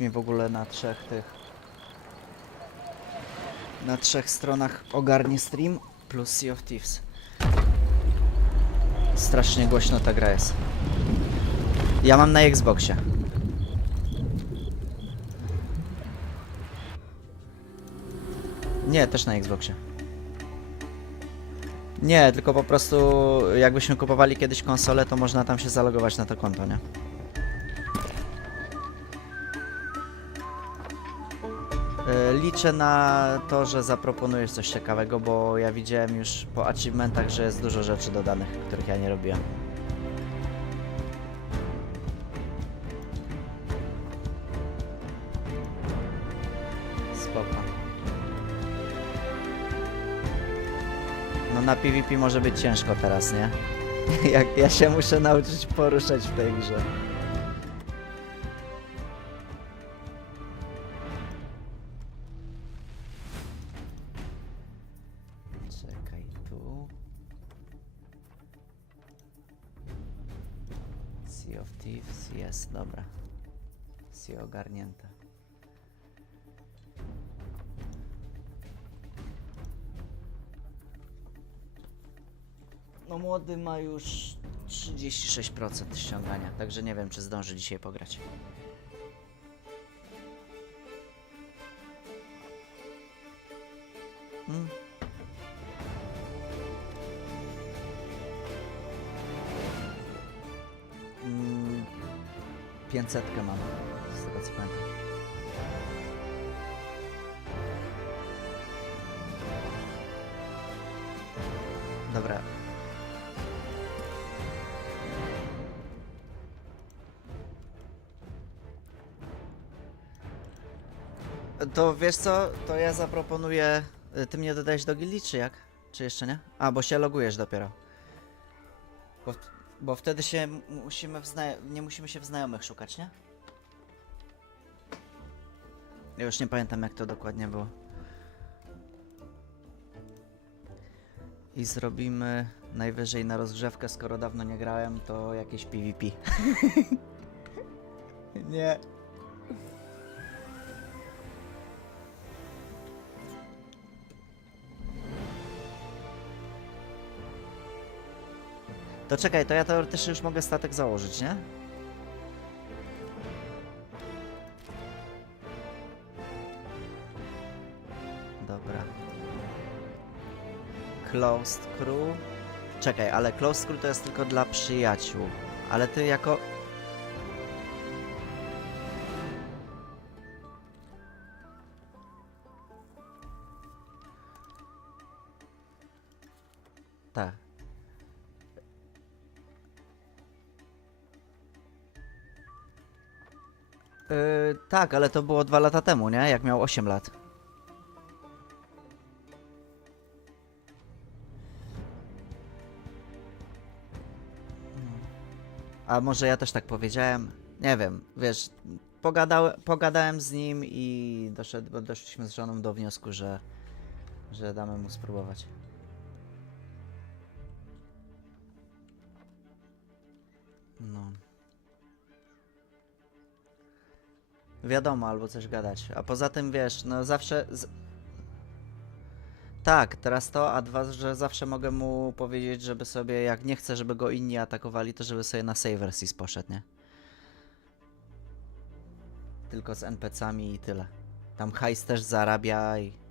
mi w ogóle na trzech tych... Na trzech stronach ogarnie stream plus Sea of Thieves. Strasznie głośno ta gra jest. Ja mam na Xboxie. Nie, też na Xboxie. Nie, tylko po prostu jakbyśmy kupowali kiedyś konsolę, to można tam się zalogować na to konto, nie? Liczę na to, że zaproponujesz coś ciekawego, bo ja widziałem już po achievementach, że jest dużo rzeczy dodanych, których ja nie robiłem. Spoko. No na PvP może być ciężko teraz, nie? Jak ja się muszę nauczyć poruszać w tej grze. Of Thieves jest, dobra. Sea ogarnięte. No młody ma już 36% ściągania, także nie wiem czy zdąży dzisiaj pograć. 500 mam, z tego co pamiętam. Dobra. To wiesz co, to ja zaproponuję... y, Ty mnie dodajesz do gildii, czy jak? Czy jeszcze nie? A, bo się logujesz dopiero. Bo, bo wtedy się musimy w zna... nie musimy się w znajomych szukać, nie? Ja już nie pamiętam jak to dokładnie było. I zrobimy najwyżej na rozgrzewkę, skoro dawno nie grałem, to jakieś PvP. nie. To czekaj, to ja teoretycznie już mogę statek założyć, nie? Dobra. Closed Crew. Czekaj, ale Closed Crew to jest tylko dla przyjaciół. Ale ty jako... Tak. Yy, tak, ale to było dwa lata temu, nie? Jak miał 8 lat. A może ja też tak powiedziałem? Nie wiem, wiesz, pogadał, pogadałem z nim i doszedł, doszliśmy z żoną do wniosku, że, że damy mu spróbować. No. Wiadomo, albo coś gadać. A poza tym wiesz, no zawsze. Z... Tak, teraz to, a dwa, że zawsze mogę mu powiedzieć, żeby sobie, jak nie chce, żeby go inni atakowali, to żeby sobie na Saverseas poszedł, nie? Tylko z NPC-ami i tyle. Tam hajs też zarabia i.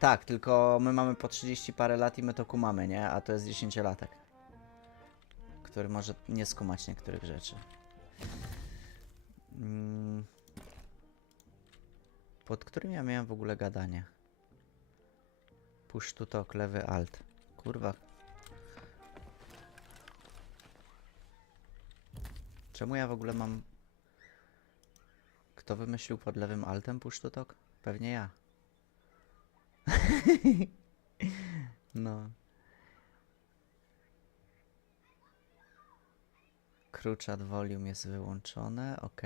Tak, tylko my mamy po 30 parę lat i my to kumamy, nie? A to jest 10-latek. Który może nie skumać niektórych rzeczy. Mm. Pod którym ja miałem w ogóle gadanie? Push to lewy alt. Kurwa. Czemu ja w ogóle mam... Kto wymyślił pod lewym altem push to? Pewnie ja. No. Crew chat volume jest wyłączone, ok.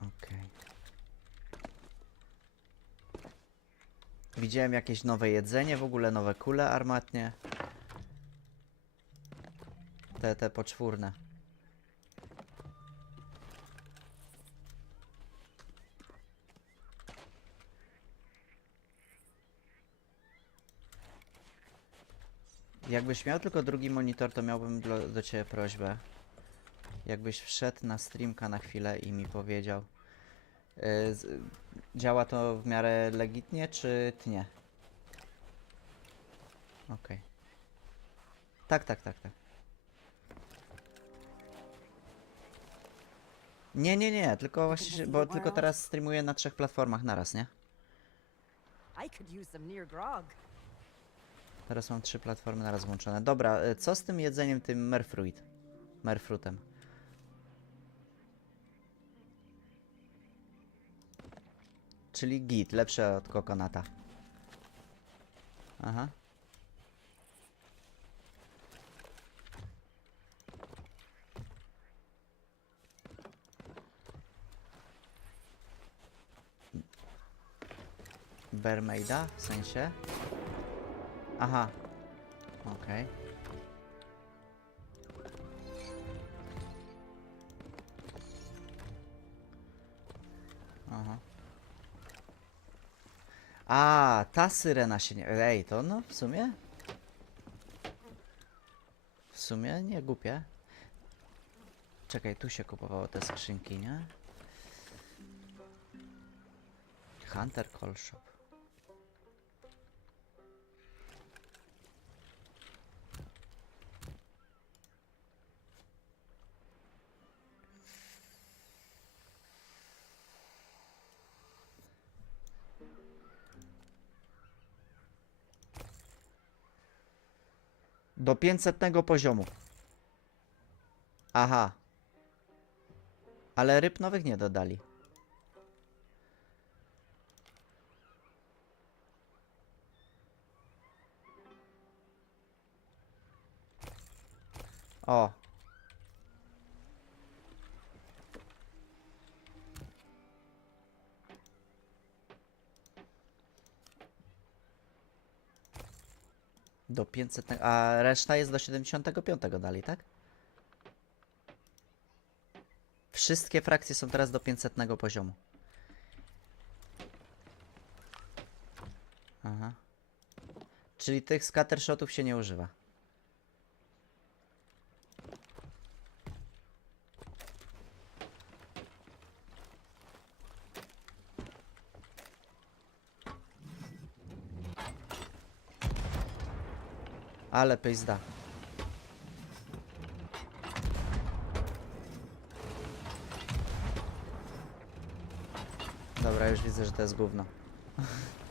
Ok. Widziałem jakieś nowe jedzenie, w ogóle nowe kule armatnie. Te, te poczwórne. Jakbyś miał tylko drugi monitor, to miałbym do, do ciebie prośbę. Jakbyś wszedł na streamka na chwilę i mi powiedział. y, z, działa to w miarę legitnie, czy tnie? Okej. Tak, tak, tak, tak. Nie, nie, nie, tylko właśnie, bo tylko teraz streamuję na trzech platformach naraz, nie? I could use some near grog. Teraz mam trzy platformy naraz włączone. Dobra, y, co z tym jedzeniem, tym merfruit? Merfrutem. Czyli git, lepsze od kokonata. Aha. Bermaida? W sensie? Aha. Okej. Aha. A, ta syrena się nie... Ej, to no, w sumie... W sumie nie głupie. Czekaj, tu się kupowało te skrzynki, nie? Hunter Call Shop. Do 500 poziomu. Aha. Ale ryb nowych nie dodali. O. Do 500, a reszta jest do 75 dalej, tak? Wszystkie frakcje są teraz do 500 poziomu. Aha. Czyli tych scattershotów się nie używa. Ale pizda. Dobra, już widzę, że to jest gówno.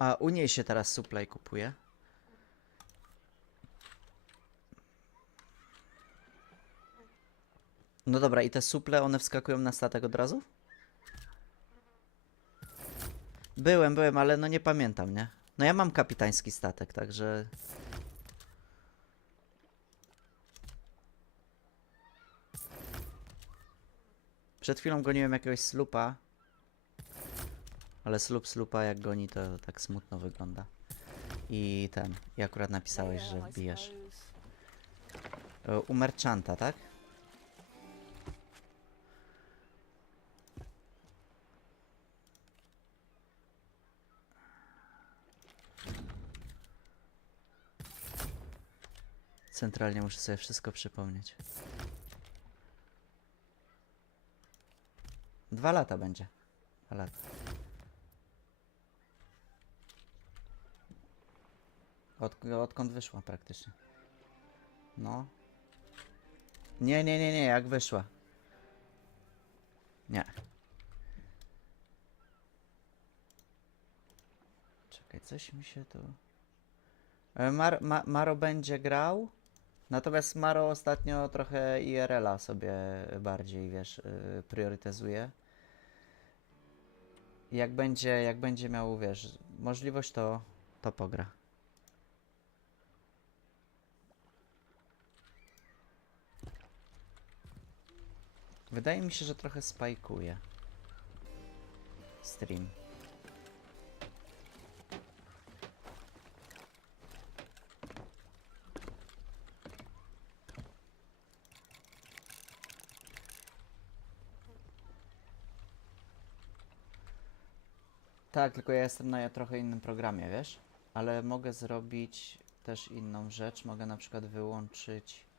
A u niej się teraz supply kupuje. No dobra, i te suple, one wskakują na statek od razu? Byłem, byłem, ale no nie pamiętam, nie? No ja mam kapitański statek, także... Przed chwilą goniłem jakiegoś slupa. Ale slup slupa jak goni to tak smutno wygląda. I ten, i akurat napisałeś, że wbijesz. E, U merchanta, tak? Centralnie muszę sobie wszystko przypomnieć. Dwa lata będzie. Dwa lata. Od, odkąd wyszła praktycznie. No. Nie, nie, nie, nie, jak wyszła. Nie. Czekaj, coś mi się tu... E, Mar, ma, Maro będzie grał. Natomiast Maro ostatnio trochę IRL-a sobie bardziej, wiesz, y, priorytetyzuje. Jak będzie, jak będzie miał, wiesz, możliwość, to, to pogra. Wydaje mi się, że trochę spajkuje stream. Tak, tylko ja jestem na trochę innym programie, wiesz? Ale mogę zrobić też inną rzecz. Mogę na przykład wyłączyć